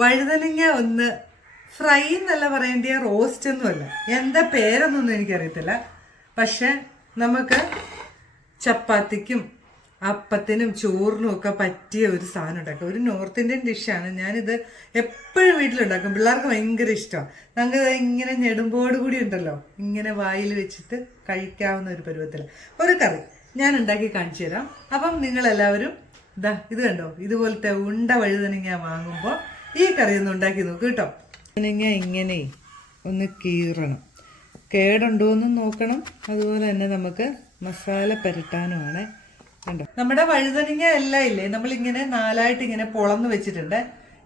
വഴുതനങ്ങ ഒന്ന് ഫ്രൈ എന്നല്ല പറയേണ്ട, റോസ്റ്റ് ഒന്നുമല്ല, എന്താ പേരൊന്നും എനിക്കറിയത്തില്ല. പക്ഷെ നമുക്ക് ചപ്പാത്തിക്കും അപ്പത്തിനും ചോറിനും ഒക്കെ പറ്റിയ ഒരു സാധനം ഉണ്ടാക്കാം. ഒരു നോർത്ത് ഇന്ത്യൻ ഡിഷാണ്. ഞാനിത് എപ്പോഴും വീട്ടിലുണ്ടാക്കും. പിള്ളേർക്ക് ഭയങ്കര ഇഷ്ടമാണ്. ഞങ്ങൾക്ക് ഇങ്ങനെ ഞെടുമ്പോട് കൂടി ഉണ്ടല്ലോ, ഇങ്ങനെ വായിൽ വെച്ചിട്ട് കഴിക്കാവുന്ന ഒരു പരുവത്തിൽ ഒരു കറി ഞാൻ ഉണ്ടാക്കി കാണിച്ചു തരാം. അപ്പം നിങ്ങളെല്ലാവരും ഇത് കണ്ടോ, ഇതുപോലത്തെ ഉണ്ട വഴുതനങ്ങ വാങ്ങുമ്പോൾ ഈ കറി ഒന്ന് ഉണ്ടാക്കി നോക്കും കേട്ടോ. വഴുതനങ്ങ ഇങ്ങനെ ഒന്ന് കീറണം, കേടുണ്ടോ എന്നും നോക്കണം. അതുപോലെ തന്നെ നമുക്ക് മസാല പുരട്ടാനുമാണ്. കണ്ടോ, നമ്മുടെ വഴുതനങ്ങ എല്ലാം ഇല്ലേ, നമ്മളിങ്ങനെ നാലായിട്ട് ഇങ്ങനെ പൊളന്ന് വെച്ചിട്ടുണ്ട്.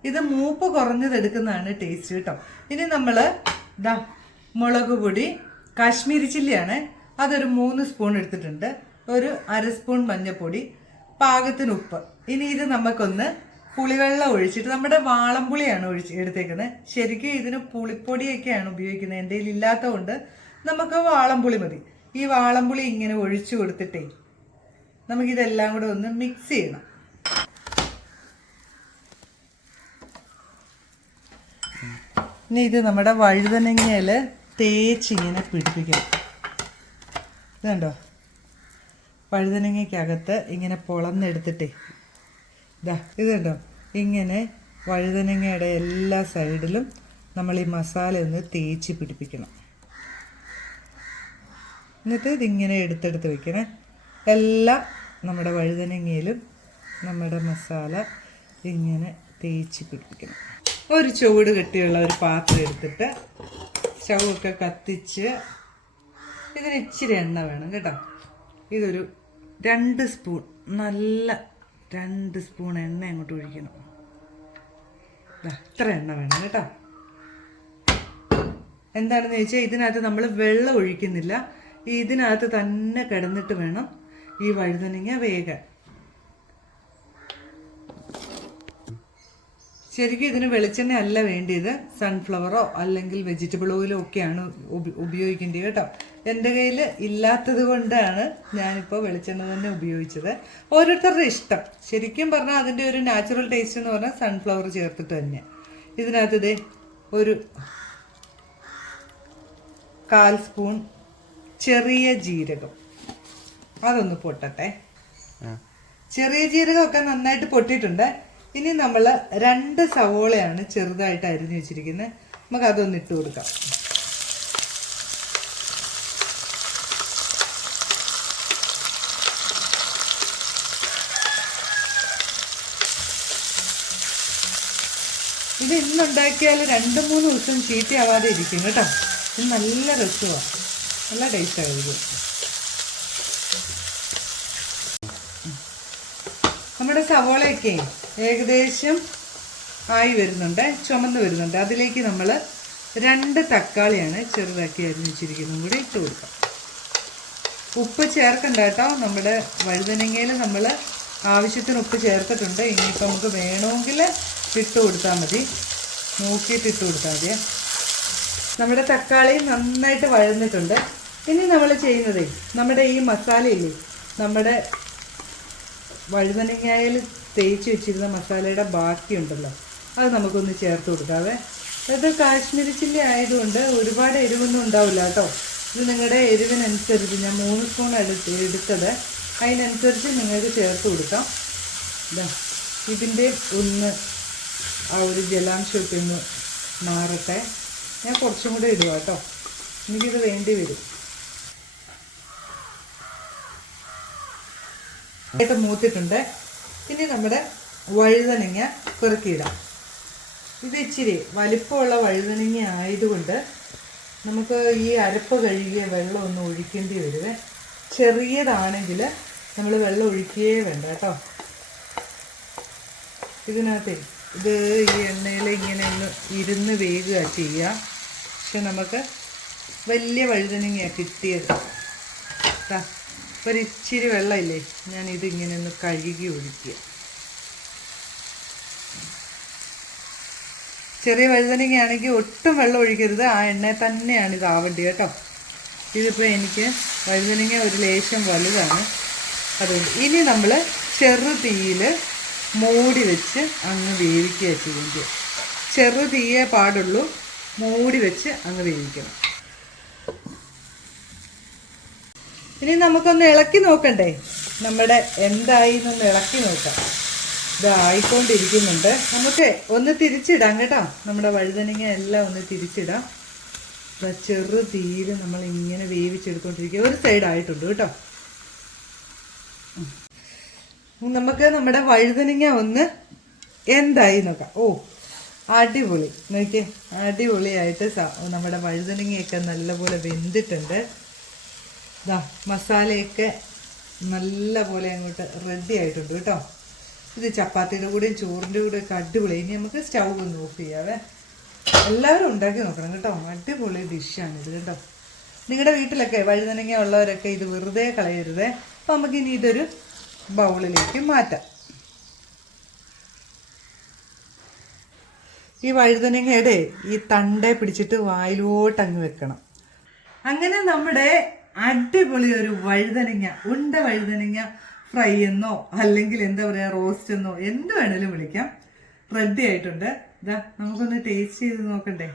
ഇത് മൂപ്പ് കുറഞ്ഞതെടുക്കുന്നതാണ് ടേസ്റ്റ് കേട്ടോ. ഇനി നമ്മൾ മുളക് പൊടി, കാശ്മീരി ചില്ലിയാണ്, അതൊരു 3 സ്പൂൺ എടുത്തിട്ടുണ്ട്. ഒരു 1/2 സ്പൂൺ മഞ്ഞൾപ്പൊടി, പാകത്തിന് ഉപ്പ്. ഇനി ഇത് നമുക്കൊന്ന് പുളിവെള്ളം ഒഴിച്ചിട്ട്, നമ്മുടെ വാളംപുളിയാണ് എടുത്തേക്കുന്നത്. ശരിക്കും ഇതിന് പുളിപ്പൊടിയൊക്കെയാണ് ഉപയോഗിക്കുന്നത്. എൻ്റെ കയ്യിൽ ഇല്ലാത്തത് കൊണ്ട് നമുക്ക് വാളംപുളി മതി. ഈ വാളംപുളി ഇങ്ങനെ ഒഴിച്ചു കൊടുത്തിട്ടേ നമുക്കിതെല്ലാം കൂടെ ഒന്ന് മിക്സ് ചെയ്യണം. ഇനി ഇത് നമ്മുടെ വഴുതനങ്ങയിൽ തേച്ചിങ്ങനെ പിടിപ്പിക്കണം. ഇതുണ്ടോ, വഴുതനങ്ങയ്ക്കകത്ത് ഇങ്ങനെ പൊളന്നെടുത്തിട്ടേ ഇത് കണ്ടോ, ഇങ്ങനെ വഴുതനങ്ങയുടെ എല്ലാ സൈഡിലും നമ്മൾ ഈ മസാല ഒന്ന് തേച്ച് പിടിപ്പിക്കണം. എന്നിട്ട് ഇതിങ്ങനെ എടുത്തെടുത്ത് വെക്കണേ. എല്ലാം നമ്മുടെ വഴുതനങ്ങയിലും നമ്മുടെ മസാല ഇങ്ങനെ തേച്ച് പിടിപ്പിക്കണം. ഒരു ചുവട് കെട്ടിയുള്ള ഒരു പാത്രം എടുത്തിട്ട് സ്റ്റൗവൊക്കെ കത്തിച്ച്, ഇതിന് ഇച്ചിരി എണ്ണ വേണം കേട്ടോ. ഇതൊരു 2 സ്പൂൺ, നല്ല 2 സ്പൂൺ എണ്ണ അങ്ങോട്ട് ഒഴിക്കണം. ഇത്ര എണ്ണ വേണം കേട്ടോ. എന്താണെന്ന് ചോദിച്ചാൽ ഇതിനകത്ത് നമ്മൾ വെള്ളം ഒഴിക്കുന്നില്ല. ഇതിനകത്ത് തന്നെ കിടന്നിട്ട് വേണം ഈ വഴുതനങ്ങ വേഗം. ശരിക്കും ഇതിന് വെളിച്ചെണ്ണ അല്ല വേണ്ടിയത്, സൺഫ്ലവറോ അല്ലെങ്കിൽ വെജിറ്റബിൾ ഓയിലോ ഒക്കെയാണ് ഉപയോഗിക്കേണ്ടത് കേട്ടോ. എൻ്റെ കയ്യിൽ ഇല്ലാത്തത് കൊണ്ടാണ് ഞാനിപ്പോൾ വെളിച്ചെണ്ണ തന്നെ ഉപയോഗിച്ചത്. ഓരോരുത്തരുടെ ഇഷ്ടം. ശരിക്കും പറഞ്ഞാൽ അതിൻ്റെ ഒരു നാച്ചുറൽ ടേസ്റ്റ് എന്ന് പറഞ്ഞാൽ സൺഫ്ലവർ ചേർത്തിട്ട് തന്നെ. ഇതിനകത്ത് ഒരു 1/4 സ്പൂൺ ചെറിയ ജീരകം, അതൊന്ന് പൊട്ടട്ടെ. ചെറിയ ജീരകമൊക്കെ നന്നായിട്ട് പൊട്ടിയിട്ടുണ്ട്. ഇനി നമ്മൾ 2 സവോളയാണ് ചെറുതായിട്ട് അരിഞ്ഞു വെച്ചിരിക്കുന്നത്. നമുക്ക് അതൊന്ന് ഇട്ട് കൊടുക്കാം. ഇത് ഇന്നുണ്ടാക്കിയാൽ 2-3 ദിവസം ചീത്തയാവാതെ ഇരിക്കും കേട്ടോ. ഇത് നല്ല രസമാണ്, നല്ല ടേസ്റ്റായിരിക്കും. നമ്മുടെ സവോളയൊക്കെ ഏകദേശം ആയി വരുന്നുണ്ട്, ചുമന്ന് വരുന്നുണ്ട്. അതിലേക്ക് നമ്മൾ 2 തക്കാളിയാണ് ചെറുതാക്കി അരിഞ്ഞു വെച്ചിരിക്കുന്നതും കൂടി ഇട്ട് കൊടുക്കാം. ഉപ്പ് ചേർക്കണ്ട കേട്ടോ. നമ്മുടെ വഴുതനങ്ങയിൽ നമ്മൾ ആവശ്യത്തിന് ഉപ്പ് ചേർത്തിട്ടുണ്ട്. ഇനിയിപ്പോൾ നമുക്ക് വേണമെങ്കിൽ ഇട്ട് കൊടുത്താൽ മതി, നോക്കിയിട്ട് ഇട്ട് കൊടുത്താൽ മതി. നമ്മുടെ തക്കാളി നന്നായിട്ട് വഴന്നിട്ടുണ്ട്. ഇനി നമ്മൾ ചെയ്യുന്നതേ, നമ്മുടെ ഈ മസാലയില്ലേ, നമ്മുടെ വഴുതനങ്ങയിൽ തേച്ച് വെച്ചിരുന്ന മസാലയുടെ ബാക്കിയുണ്ടല്ലോ, അത് നമുക്കൊന്ന് ചേർത്ത് കൊടുക്കാവേ. ഇത് കാശ്മീരി ചില്ലി ആയതുകൊണ്ട് ഒരുപാട് എരിവൊന്നും ഉണ്ടാവില്ല കേട്ടോ. ഇത് നിങ്ങളുടെ എരിവിനനുസരിച്ച്, ഞാൻ 3 സ്പൂൺ എടുത്തത്, അതിനനുസരിച്ച് നിങ്ങൾക്ക് ചേർത്ത് കൊടുക്കാം. ഇതിൻ്റെ ഒന്ന് ആ ഒരു ജലാംശമൊക്കെ ഒന്ന് മാറട്ടെ. ഞാൻ കുറച്ചും കൂടെ ഇടുക കേട്ടോ, എനിക്കിത് വേണ്ടി വരും. ആയിട്ട് മൂത്തിട്ടുണ്ട്. ഇനി നമ്മുടെ വഴുതനങ്ങ പെറുക്കിയിടാം. ഇത് ഇച്ചിരി വലിപ്പമുള്ള വഴുതനങ്ങ ആയതുകൊണ്ട് നമുക്ക് ഈ അരപ്പ് കഴുകിയ വെള്ളം ഒന്ന് ഒഴിക്കേണ്ടി വരുവേ. ചെറിയതാണെങ്കിൽ നമ്മൾ വെള്ളം ഒഴിക്കുകയേ വേണ്ട കേട്ടോ. ഇതിനകത്ത് ഇത് ഈ എണ്ണയിൽ ഇങ്ങനെ ഒന്ന് ഇരുന്ന് വേകുക ചെയ്യുക. പക്ഷെ നമുക്ക് വലിയ വഴുതനങ്ങയാണ് കിട്ടിയത്. ഒരിച്ചിരി വെള്ളമില്ലേ, ഞാനിത് ഇങ്ങനെ ഒന്ന് കഴുകി ഒഴിക്കുക. ചെറിയ വഴുതനങ്ങയാണെങ്കിൽ ഒട്ടും വെള്ളം ഒഴിക്കരുത്, ആ എണ്ണയിൽ തന്നെയാണ് ഇത് ആവേണ്ടത് കേട്ടോ. ഇതിപ്പോൾ എനിക്ക് വഴുതനങ്ങ ഒരു ലേശം വലുതാണ്, അതുകൊണ്ട് ഇനി നമ്മൾ ചെറു തീയിൽ മൂടി വെച്ച് അങ്ങ് വേവിക്കുക ചെയ്യുന്നത്. ചെറു തീയേ പാടുള്ളൂ. മൂടി വെച്ച് അങ്ങ് വേവിക്കണം. ഇനി നമുക്കൊന്ന് ഇളക്കി നോക്കണ്ടേ? നമ്മുടെ എന്തായി എന്നൊന്ന് ഇളക്കി നോക്കാം. ഇതായിക്കൊണ്ടിരിക്കുന്നുണ്ട്. നമുക്ക് ഒന്ന് തിരിച്ചിടാം കേട്ടോ. നമ്മുടെ വഴുതനങ്ങ എല്ലാം ഒന്ന് തിരിച്ചിടാം. ചെറു തീയിൽ നമ്മൾ ഇങ്ങനെ വേവിച്ചെടുത്തോണ്ടിരിക്കുക. ഒരു സൈഡായിട്ടുണ്ട് കേട്ടോ. നമുക്ക് നമ്മുടെ വഴുതനങ്ങ ഒന്ന് എന്തായി നോക്കാം. ഓ അടിപൊളി, നോക്കിയേ, അടിപൊളിയായിട്ട് നമ്മുടെ വഴുതനങ്ങയൊക്കെ നല്ലപോലെ വെന്തിട്ടുണ്ട്. ഇതാ മസാലയൊക്കെ നല്ല പോലെ അങ്ങോട്ട് റെഡി ആയിട്ടുണ്ട് കേട്ടോ. ഇത് ചപ്പാത്തിയുടെ കൂടെയും ചോറിൻ്റെ കൂടെയൊക്കെ അടിപൊളി. ഇനി നമുക്ക് സ്റ്റൗ ഒന്ന് ഓഫ് ചെയ്യാവേ. എല്ലാവരും ഉണ്ടാക്കി നോക്കണം കേട്ടോ. അടിപൊളി ഡിഷാണിത് കേട്ടോ. നിങ്ങളുടെ വീട്ടിലൊക്കെ വഴുതനങ്ങ ഉള്ളവരൊക്കെ ഇത് വെറുതെ കളയരുതേ. അപ്പം നമുക്ക് ഇനി ഇതൊരു ബൗളിലേക്ക് മാറ്റാം. ഈ വഴുതനങ്ങയുടെ ഈ തണ്ടേ പിടിച്ചിട്ട് വായിലോട്ട് അങ്ങ് വെക്കണം. അങ്ങനെ നമ്മുടെ അടിപൊളി ഒരു വഴുതനങ്ങ, ഉണ്ട വഴുതനങ്ങ ഫ്രൈ എന്നോ അല്ലെങ്കിൽ എന്താ പറയുക റോസ്റ്റ് എന്നോ എന്ത് വേണേലും വിളിക്കാം, റെഡി ആയിട്ടുണ്ട്. ഇതാ നമുക്കൊന്ന് ടേസ്റ്റ് ചെയ്ത് നോക്കണ്ടേ?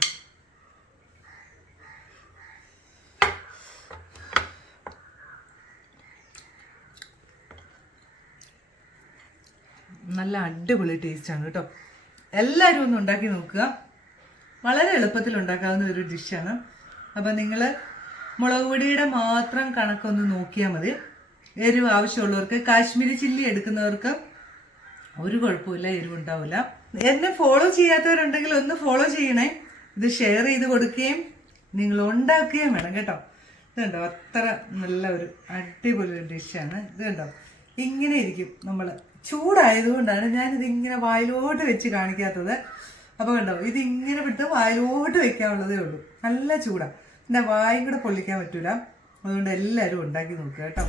നല്ല അടിപൊളി ടേസ്റ്റാണ് കേട്ടോ. എല്ലാവരും ഒന്ന് ഉണ്ടാക്കി നോക്കുക. വളരെ എളുപ്പത്തിൽ ഉണ്ടാക്കാവുന്ന ഒരു ഡിഷാണ്. അപ്പം നിങ്ങൾ മുളക് പൊടിയുടെ മാത്രം കണക്കൊന്ന് നോക്കിയാൽ മതി. എരിവ് ആവശ്യമുള്ളവർക്ക്, കാശ്മീരി ചില്ലി എടുക്കുന്നവർക്ക് ഒരു കുഴപ്പമില്ല, എരിവുണ്ടാവില്ല. എന്നെ ഫോളോ ചെയ്യാത്തവരുണ്ടെങ്കിൽ ഒന്ന് ഫോളോ ചെയ്യണേ. ഇത് ഷെയർ ചെയ്ത് കൊടുക്കുകയും നിങ്ങൾ ഉണ്ടാക്കുകയും വേണം കേട്ടോ. ഇത് കണ്ടോ, അത്ര നല്ല ഒരു അടിപൊളി ഒരു ഡിഷാണ്. ഇത് കണ്ടോ, ഇങ്ങനെ ഇരിക്കും. നമ്മൾ ചൂടായതുകൊണ്ടാണ് ഞാനിതിങ്ങനെ വായിലോട്ട് വെച്ച് കാണിക്കാത്തത്. അപ്പോൾ കണ്ടോ, ഇതിങ്ങനെ വിട്ട് വായിലോട്ട് വെക്കാനുള്ളതേ ഉള്ളൂ. നല്ല ചൂടാണ്. പിന്നെ വായും കൂടെ പൊള്ളിക്കാൻ പറ്റൂല. അതുകൊണ്ട് എല്ലാവരും ഉണ്ടാക്കി നോക്കുക കേട്ടോ.